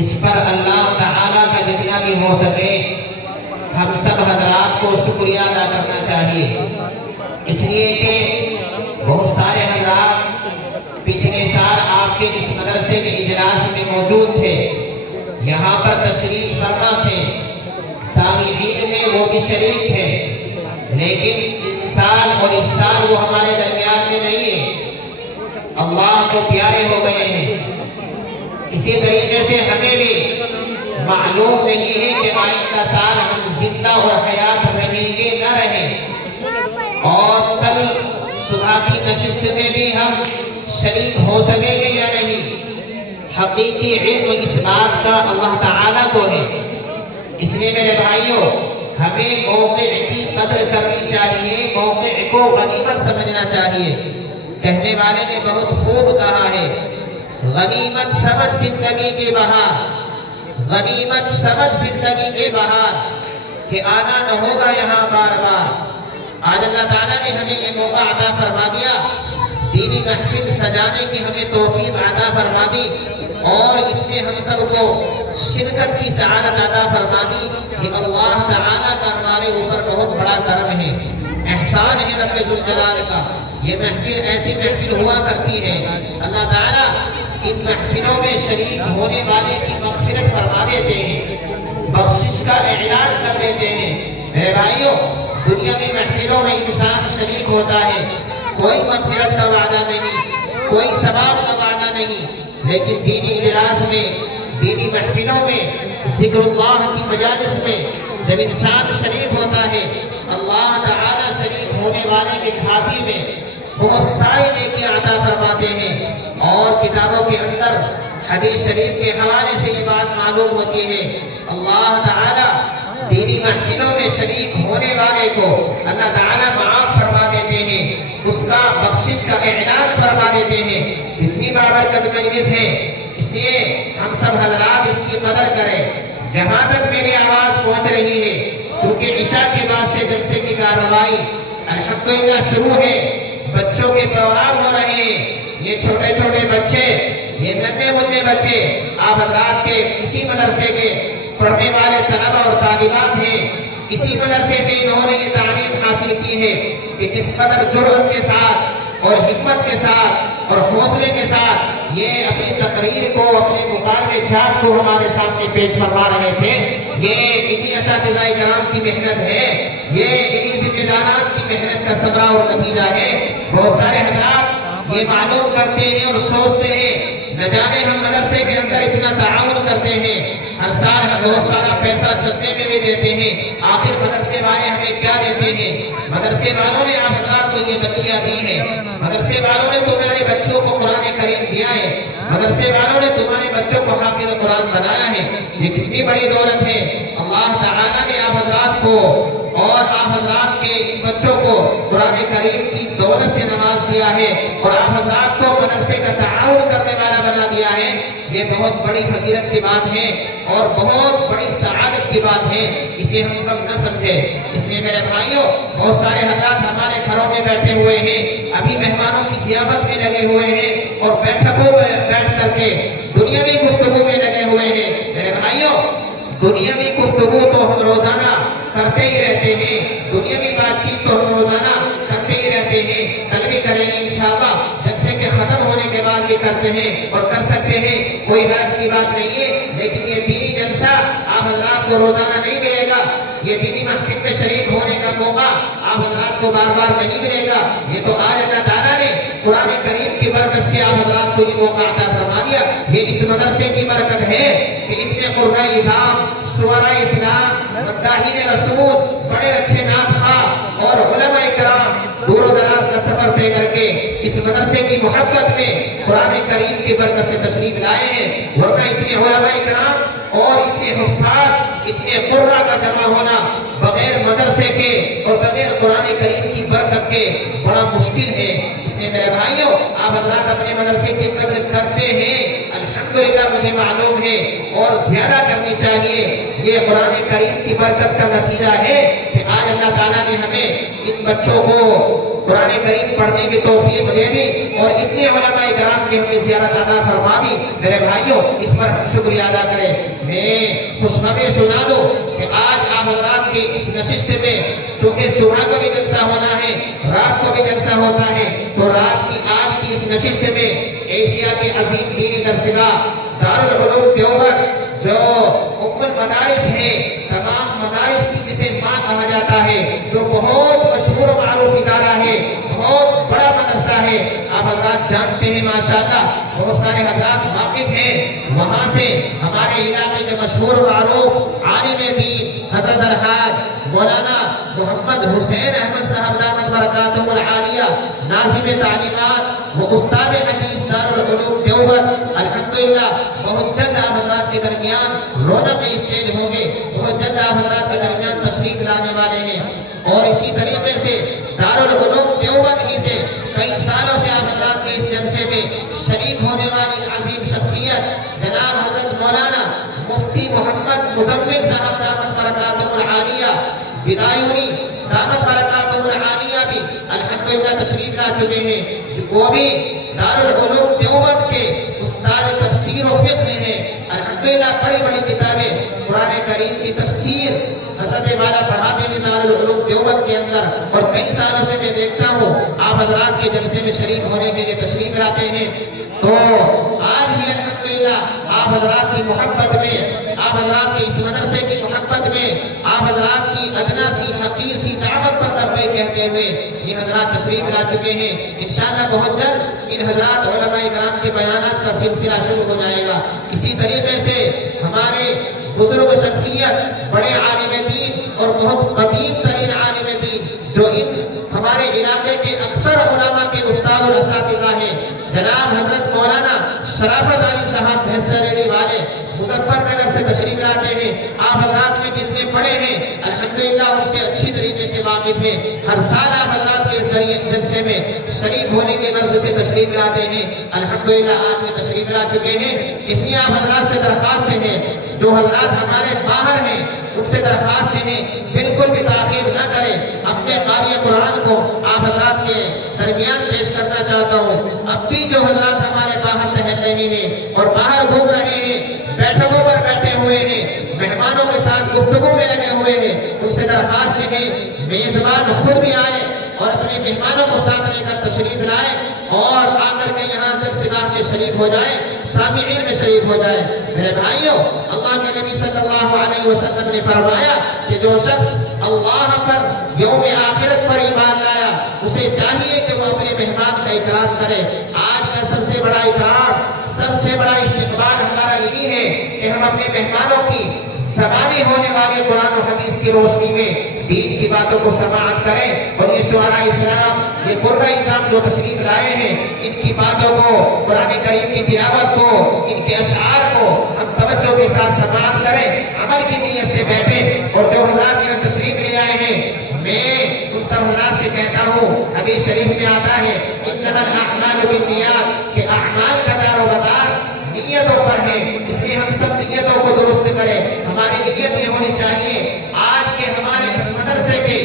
اس پر اللہ تعالیٰ کا جتنا بھی ہو سکے ہم سب حضرات کو شکریہ ادا کرنا چاہیے، اس لیے کہ بہت سارے حضرات پچھلے سال آپ کے اس مدرسے کے اجلاس میں موجود تھے، یہاں پر تشریف فرما تھے، سامعین میں وہ بھی شریک تھے، لیکن ان سال اور اس سال وہ ہمارے درمیان میں نہیں ہے، اللہ کو پیارے ہو گئے ہیں۔ اسی طریقے سے ہمیں بھی معلوم نہیں ہے کہ آئندہ سال ہم زندہ اور حیات رہیں گے نہ رہیں، اور کل صبح کی نشست میں بھی ہم شریک ہو سکیں گے یا نہیں۔ حقیقی علم اس بات کا اللہ تعالیٰ کو ہے، اس لیے میرے بھائیوں ہمیں موقع کی قدر کرنی چاہیے، موقع کو غنیمت سمجھنا چاہیے۔ کہنے والے نے بہت خوب کہا ہے، غنیمت سمجھ زندگی کے بہار، غنیمت سمجھ زندگی کے بہار، کہ آنا نہ ہوگا یہاں بار بار۔ آج اللہ تعالیٰ نے ہمیں یہ موقع عطا فرما دیا، دینی محفل سجانے کی ہمیں توفیق عطا فرما دی، اور اس میں ہم سب کو شرکت کی سعادت عطا فرما دی۔ یہ اللہ تعالیٰ کا ہمارے اوپر بہت بڑا کرم ہے، احسان ہے رب ذوالجلال کا۔ یہ محفل ایسی محفل ہوا کرتی ہے، اللہ تعالیٰ ان محفلوں میں شریک ہونے والے کی مغفرت فرما دیتے ہیں، بخشش کا اعلان کر دیتے ہیں۔ میرے بھائیوں دنیاوی محفلوں میں انسان شریک ہوتا ہے، کوئی مغفرت کا وعدہ نہیں، کوئی ثواب کا وعدہ نہیں، لیکن دینی اجلاس میں، دینی محفلوں میں، ذکر اللہ کی مجالس میں جب انسان شریک ہوتا ہے، اللہ تعالیٰ شریک ہونے والے کے کھاتے میں بہت ساری نیکی عطا فرماتے ہیں۔ اور کتابوں کے اندر حدیث شریف کے حوالے سے یہ بات معلوم ہوتی ہے، اللہ تعالیٰ دینی محفلوں میں شریک ہونے والے کو اللہ تعالیٰ معاف فرما دیتے ہیں، اس کا بخشش کا اعلان فرما دیتے ہیں۔ کتنی بابرکت مجلس ہے، اس لیے ہم سب حضرات اس کی قدر کریں۔ جہاں تک میری آواز پہنچ رہی ہے، چونکہ عشاء کے بعد سے جلسے کی کارروائی الحمدللہ شروع ہے، بچوں کے پروگرام ہو رہے ہیں، یہ چھوٹے چھوٹے بچے، یہ ننھے منھے بچے آپ حضرات کے اسی مدرسے کے پڑھنے والے طلبہ اور طالبات ہیں، اسی مدرسے سے انہوں نے یہ تعلیم حاصل کی ہے کہ کس قدر جرأت کے ساتھ اور ہمت کے ساتھ اور حوصلے کے ساتھ یہ اپنی تقریر کو، اپنے مکالمے جات کو ہمارے سامنے پیش فرما رہے تھے۔ یہ انہی اساتذہ کرام کی محنت ہے، یہ انہی ذمہ داران کی محنت کا ثمرہ اور نتیجہ ہے۔ بہت سارے حضرات یہ معلوم کرتے ہیں اور سوچتے ہیں نہ جانے ہم مدرسے کے اندر اتنا تعاون کرتے ہیں، ہر سال ہم بہت سارا پیسہ چندے میں بھی دیتے ہیں، آخر مدرسے والے ہمیں کیا دیتے ہیں؟ مدرسے والوں نے آپ حضرات کو یہ بچیاں دی ہیں، مدرسے والوں نے تمہارے بچوں کو قرآن کریم دیا ہے، مدرسے والوں نے تمہارے بچوں کو حافظ قرآن بنایا ہے۔ یہ کتنی بڑی دولت ہے، اللہ تعالیٰ نے آپ حضرات کو اور آپ حضرات کے ان بچوں کو قرآن کریم کی دولت سے نواز دیا ہے، اور آپ حضرات کو مدرسے کا تعاون کرنے والا بنا دیا ہے۔ یہ بہت بڑی فضیلت کی بات ہے اور بہت بڑی سعادت کی بات ہے، اسے ہم کم نہ سمجھیں۔ اس لیے میرے بھائیوں بہت سارے حضرات ہمارے گھروں میں بیٹھے ہوئے ہیں، ابھی مہمانوں کی ضیافت میں لگے ہوئے ہیں، اور بیٹھکوں میں بیٹھ کر کے دنیاوی گفتگو میں لگے ہوئے ہیں۔ میرے بھائیوں دنیاوی گفتگو تو ہم روزانہ کرتے ہی رہتے ہیں، دنیاوی بات چیت تو ہم روزانہ کرتے ہی رہتے ہیں، کل بھی کریں گے انشاءاللہ، جلسے کے ختم ہونے کے بعد بھی کرتے ہیں اور کر سکتے ہیں، کوئی حرج کی بات نہیں ہے۔ لیکن یہ دینی جلسہ آپ حضرات کو روزانہ نہیں ملے گا، یہ دینی محفل میں شریک ہونے کا موقع آپ حضرات کو بار بار نہیں ملے گا۔ یہ تو آج اللہ تعالیٰ نے قرآن کریم کی برکت سے آپ حضرات کو یہ موقع عطا فرما دیا، یہ اس مدرسے کی برکت ہے کہ اتنے قرآن اعظام، شعراء اسلام، مداحین رسول، بڑے اچھے نعت خواہ اور علماء کرام دور و دراز کا سفر طے کر کے اس مدرسے کی محبت میں قرآن کریم کی برکت سے تشریف لائے ہیں، ورنہ اتنے علماء کرام اور اتنے حفاظ، اتنے قرہ کا جمع ہونا بغیر مدرسے کے اور بغیر قرآن کریم کی برکت کے بڑا مشکل ہے۔ اس لیے میرے بھائیوں آپ حضرات اپنے مدرسے کی قدر کرتے ہیں، الحمدللہ مجھے معلوم ہے ہے اور زیادہ کرنی چاہیے۔ یہ قرآن کریم کی برکت کا نتیجہ ہے کہ آج اللہ تعالیٰ نے ہمیں ان بچوں کو قرآن کریم پڑھنے کی توفیق دے دی اور اتنے علماء کرام کی ہمیں زیارت عطا فرما دی۔ میرے بھائیوں، اس پر ہم شکریہ ادا کریں۔ میں خوشخبری سنا دوں کہ آج آپ حضرات کے اس نشست میں چونکہ صبح کو بھی جلسہ ہونا ہے، رات کو بھی جلسہ ہوتا ہے، تو رات کی آج کی اس نشست میں ایشیا کے عظیم دینی درسگاہ دارالعلوم دیوبند جو ام المدارس ہے، تمام مدارس کی جسے ماں کہا جاتا ہے، جو بہت مشہور و معروف ادارہ ہے، بہت بڑا مدرسہ ہے، آپ حضرات جانتے ہیں ماشاءاللہ بہت سارے حضرات واقف ہیں۔ وہاں سے ہمارے علاقے کے مشہور و معروف عالم دین حضرت الحاج مولانا محمد حسین احمد صاحب دامت برکاتہ العالیہ، ناظم تعلیمات و استاد حدیث دارالعلوم دیوبند، الحمدللہ بہت جلد آپ حضرات کے درمیان رونق اسٹیج ہوں گے، بہت جلد آپ حضرات کے درمیان تشریف لانے والے ہیں۔ اور اسی طریقے سے دارالعلوم دیوبند ہی سے کئی سالوں سے آپ حضرات کے اس جلسے میں شریک ہونے والی عظیم شخصیت جناب حضرت مولانا مفتی محمد مزمل صاحب دامت برکاتہ العالیہ بدایونی دامت برکاتہ العالیہ بھی الحمدللہ تشریف لا چکے ہیں۔ وہ بھی دارالعلوم دیوبند کے استاد تفسیر و فقہ ہیں۔ الحمدللہ بڑی بڑی کتابیں قرآن کریم کی تفسیر حضرت والا پڑھاتے ہیں دارالعلوم دیوبند کے اندر، اور کئی سالوں سے میں دیکھتا ہوں آپ حضرات کے جلسے میں شریک ہونے کے لیے تشریف لاتے ہیں۔ تو آج بھی الحمدللہ آپ حضرات کی محبت میں، آپ حضرات کے اس مدرسے کی محبت میں، آپ حضرات کی ادنا سی حقیر سی دعوت پر لبیک کہتے ہوئے یہ حضرات تشریف لا چکے ہیں۔ انشاءاللہ بہت جلد ان حضرات علماء کرام کے بیانات کا سلسلہ شروع ہو جائے گا۔ اسی طریقے سے ہمارے بزرگ شخصیت، بڑے عالم دین اور بہت قدیم ترین عالم دین جو ان ہمارے علاقے کے اکثر علماء کے استاد و اساتذہ ہیں، جناب حضرت مولانا شرافت علی صاحب بھینسریڈی والے مظفر نگر سے تشریف لاتے ہیں۔ آپ حضرات میں جتنے بڑے ہیں الحمدللہ ان سے اچھی طریقے سے واقف ہیں۔ ہر سال آپ حضرات کے اس جلسے میں شریک ہونے کے غرض سے تشریف لاتے ہیں۔ الحمدللہ آج میں تشریف لا چکے ہیں۔ اس لیے آپ حضرات سے درخواست ہیں، جو حضرات ہمارے باہر ہیں ان سے درخواست ہیں بالکل بھی تاخیر نہ کریں۔ اپنے قاری قرآن کو آپ حضرات کے درمیان پیش کرنا چاہتا ہوں۔ اب بھی جو حضرات ہمارے باہر ٹہل رہے ہیں اور باہر گھوم رہے ہیں، بیٹھکوں پر بیٹھے ہوئے ہیں، مہمانوں کے ساتھ گفتگو میں لگے ہوئے ہیں، ان سے درخواست ہے میزبان خود بھی آئے اور اپنے مہمانوں کو ساتھ لے کر تشریف لائے اور آ کر کے یہاں جلسگاہ میں شریک ہو جائے، سامعین میں شریک ہو جائے۔ میرے بھائیوں، اللہ کے نبی صلی اللہ علیہ وسلم نے فرمایا کہ جو شخص اللہ پر یوم آخرت پر ایمان لایا اسے چاہیے کہ وہ اپنے مہمان کا اکرام کرے۔ آج کا سب سے بڑا اکرام، سب سے بڑا استقبال ہمارا یہی ہے کہ ہم اپنے مہمانوں کی زبانی ہونے والے قرآن و حدیث کی روشنی میں دین کی باتوں کو سماعت کریں، اور یہ شعراء اسلام، یہ قرآن اسلام جو تشریف لائے ہیں، ان کی باتوں کو، قرآن کریم کی تلاوت کو، ان کے اشعار کو ہم توجہ کے ساتھ سماعت کریں، عمل کی نیت سے بیٹھیں۔ اور جو حضرات یہاں تشریف لے آئے ہیں، میں ان سب حضرات سے کہتا ہوں، حدیث شریف میں آتا ہے انما الاعمال بالنیات، کہ اعمال کا دار و مدار نیتوں پر ہے، اس لیے ہم سب نیتوں کو درست کریں۔ ہماری نیت یہ ہونی چاہیے آج کے ہمارے اس مدرسے کے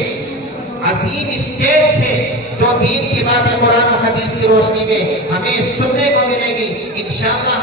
عظیم اسٹیج سے جو دین کی باتیں قرآن و حدیث کی روشنی میں ہمیں سننے کو ملے گی، انشاءاللہ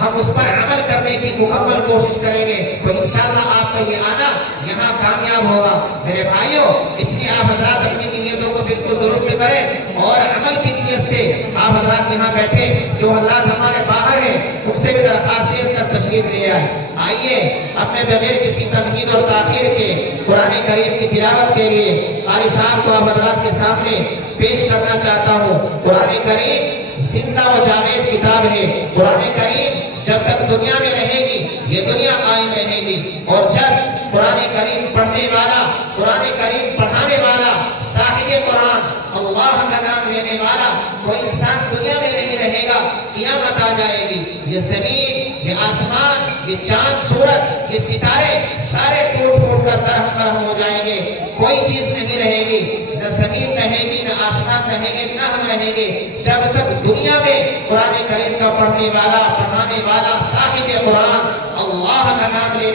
ہم اس پر عمل کرنے کی مکمل کوشش کریں گے، تو انشاءاللہ آپ کا یہ آنا یہاں کامیاب ہوگا۔ میرے بھائیوں، اس لیے آپ حضرات اپنی نیتوں کو بالکل درست کریں اور عمل کی نیت سے آپ حضرات یہاں بیٹھے۔ جو حضرات ہمارے باہر ہیں ان سے بھی درخواست کر تشریف لے آئے۔ آئیے اب میں بغیر کسی تمہید اور تاخیر کے قرآن کریم کی تلاوت کے لیے قاری صاحب کو آپ حضرات کے سامنے پیش کرنا چاہتا ہوں۔ قرآن کریم زندہ و جاوید کتاب ہے۔ قرآن کریم جب تک دنیا میں رہے گی یہ دنیا قائم رہے گی، اور جب قرآن کریم پڑھنے والا، قرآن کریم پڑھانے والا، صاحب قرآن، اللہ کا نام لینے والا کوئی انسان دنیا میں نہیں رہے گا، قیامت آ جائے گی۔ یہ زمین، یہ آسمان، یہ چاند سورج، یہ ستارے سارے ٹوٹ ٹوٹ کر درہم برہم ہو جائیں گے، کوئی چیز نہیں رہے گی، نہ زمین رہے گی، نہ آسمان رہے گی، نہ ہم رہیں گے، جب تک دنیا میں قرآن کریم کا پڑھنے والا، پڑھانے والا، صاحب قرآن،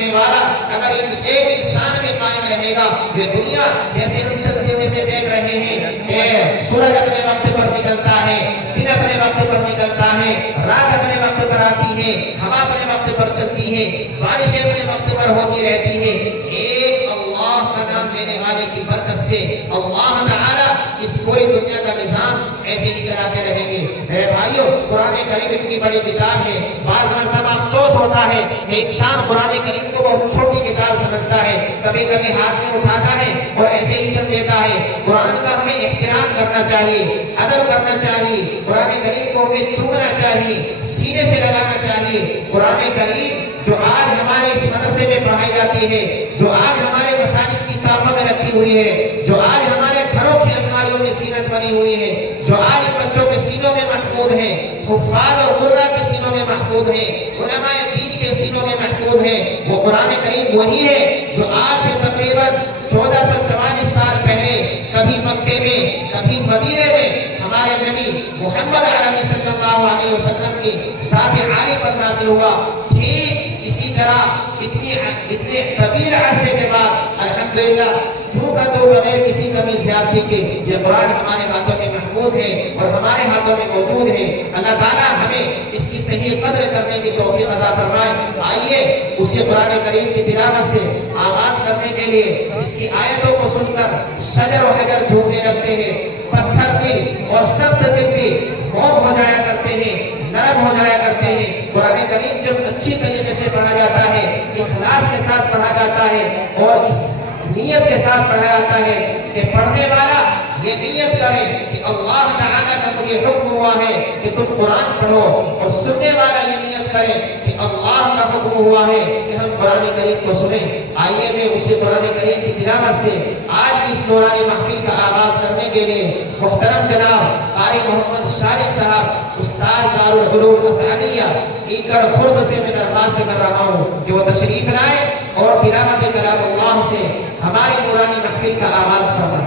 کرنے والا اگر ایک انسان میں قائم رہے گا، یہ دنیا جیسے ہم چلتے ہوئے سے دیکھ رہے ہیں، سورج اپنے وقت پر نکلتا ہے، دن اپنے وقت پر نکلتا ہے، رات اپنے وقت پر آتی ہے، ہوا اپنے وقت پر چلتی ہے، بارشیں اپنے وقت پر ہوتی رہتی ہے، ایک اللہ کا نام لینے والے کی برکت سے اللہ تعالی اس پوری دنیا کا نظام ایسے ہی چلاتے رہیں گے۔ میرے بھائیوں، قرآن کریم اتنی بڑی کتاب ہے، بعض مرتبہ افسوس ہوتا ہے کہ انسان قرآن کریم کو بہت چھوٹی کتاب سمجھتا ہے، کبھی کبھی ہاتھ میں اٹھاتا ہے اور ایسے ہی چل دیتا ہے۔ قرآن کا ہمیں احترام کرنا چاہیے، ادب کرنا چاہیے، قرآن کریم کو ہمیں چومنا چاہیے، سینے سے لگانا چاہیے۔ قرآن کریم جو آج ہمارے اس مدرسے میں پڑھائی جاتی ہے، جو آج ہمارے مساجد کی کتابوں میں رکھی ہوئی ہے، جو آج ہمارے گھروں کی الماریوں میں زینت بنی ہوئی ہے، جو آج بچوں کے سینوں میں محفوظ ہے، حفاظ اور قراء کے سینوں میں محفوظ ہے، علماء دین کے سینوں میں محفوظ ہے، وہ قرآن کریم وہی ہے جو آج سے تقریباً 1444 سال پہلے کبھی مکے میں کبھی مدینے میں ہمارے نبی محمد عربی صلی اللہ علیہ وسلم کے ذات عالی پر نازل ہوا۔ ٹھیک اسی طرح اتنے طویل عرصے کے بعد الحمدللہ تو بغیر کسی کمی زیادتی کے یہ قرآن ہمارے ہاتھوں میں محفوظ ہے اور ہمارے ہاتھوں میں موجود ہے۔ اللہ تعالیٰ ہمیں اس کی صحیح قدر کرنے کی توفیق عطا فرمائے۔ آئیے اسی قرآن کریم کی تلاوت سے آغاز کرنے کے لیے، جس کی آیتوں کو سن کر شجر و حجر جھوٹنے لگتے ہیں، پتھر دل اور سخت دل بھی موم ہو جایا کرتے ہیں، نرم ہو جایا کرتے ہیں۔ قرآن کریم جب اچھی طریقے سے پڑھا جاتا ہے، اخلاص کے ساتھ پڑھا جاتا ہے اور اس نیت کے ساتھ پڑھا جاتا ہے کہ پڑھنے والا یہ نیت کرے کہ اللہ تعالیٰ کا مجھے حکم ہوا ہے کہ تم قرآن پڑھو، اور سننے والا یہ نیت کرے کہ اللہ کا حکم ہوا ہے کہ ہم قرآن کریم کو سنیں۔ آئیے میں اسی قرآن کریم کی تلاوت سے آج کی اس نورانی محفل کا آغاز کرنے کے لیے محترم جناب قاری محمد شارق صاحب استاد دارالعلوم اسعدیہ ایکڑ خرد سے میں درخواست کر رہا ہوں کہ وہ تشریف لائیں اور تلاوت کلام اللہ سے ہماری نورانی محفل کا آغاز فرمائیں۔